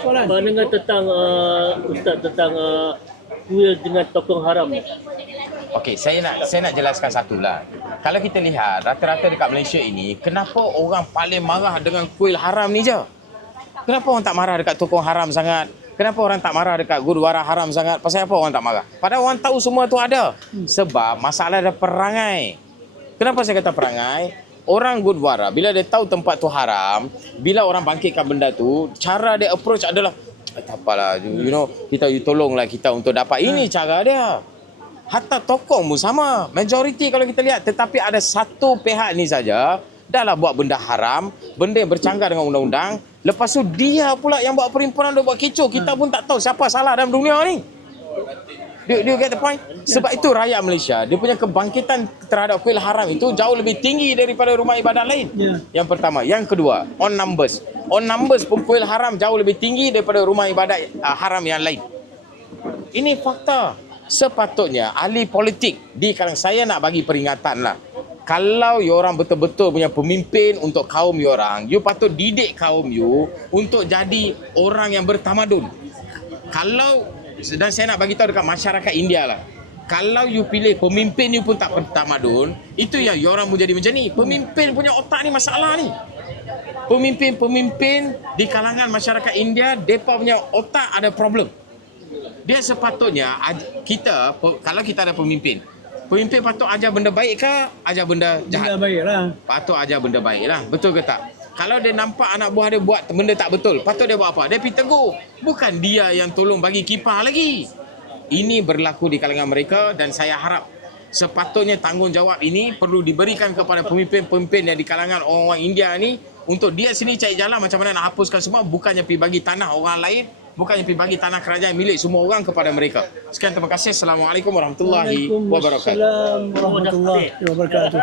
soalan. Pandangan tentang Ustaz tentang kuil dengan tokong haram ni. Okey, saya nak jelaskan satulah. Kalau kita lihat rata-rata dekat Malaysia ini, kenapa orang paling marah dengan kuil haram ni je? Kenapa orang tak marah dekat tokong haram sangat? Kenapa orang tak marah dekat gurdwara haram sangat? Pasal apa orang tak marah? Padahal orang tahu semua tu ada. Sebab masalah ada perangai. Kenapa saya kata perangai? Orang gurdwara bila dia tahu tempat tu haram, bila orang bangkitkan benda tu, cara dia approach adalah tak apalah, kita tolonglah kita untuk dapat. Ini cara dia. Hatta tokong pun sama. Majoriti kalau kita lihat. Tetapi ada satu pihak ni saja dah lah buat benda haram, benda yang bercanggah dengan undang-undang. Lepas tu dia pula yang buat perhimpunan, dia buat kecoh. Kita pun tak tahu siapa salah dalam dunia ni. Do you get the point? Sebab itu rakyat Malaysia, dia punya kebangkitan terhadap kuil haram itu jauh lebih tinggi daripada rumah ibadat lain. Yang pertama. Yang kedua, on numbers. On numbers pun kuil haram jauh lebih tinggi daripada rumah ibadat haram yang lain. Ini fakta. Sepatutnya ahli politik di kalangan saya nak bagi peringatan lah. Kalau you orang betul-betul punya pemimpin untuk kaum you orang, you patut didik kaum you untuk jadi orang yang bertamadun. Kalau, dan saya nak bagi tahu dekat masyarakat India lah, kalau you pilih pemimpin you pun tak bertamadun, itu yang you orang pun jadi macam ni. Pemimpin punya otak ni masalah ni. Pemimpin-pemimpin di kalangan masyarakat India, mereka punya otak ada problem. Dia sepatutnya kita, kalau kita ada pemimpin patut ajar benda baik ke ajar benda jahat? Benda baik lah. Patut ajar benda baik lah. Betul ke tak? Kalau dia nampak anak buah dia buat benda tak betul, patut dia buat apa? Dia pergi tegur. Bukan dia yang tolong bagi kipah lagi. Ini berlaku di kalangan mereka dan saya harap sepatutnya tanggungjawab ini perlu diberikan kepada pemimpin-pemimpin yang di kalangan orang-orang India ni, untuk dia sini cari jalan macam mana nak hapuskan semua, bukannya pergi bagi tanah orang lain, bukannya pergi bagi tanah kerajaan milik semua orang kepada mereka. Sekian, terima kasih. Assalamualaikum warahmatullahi wabarakatuh. Waalaikumsalam warahmatullahi wabarakatuh.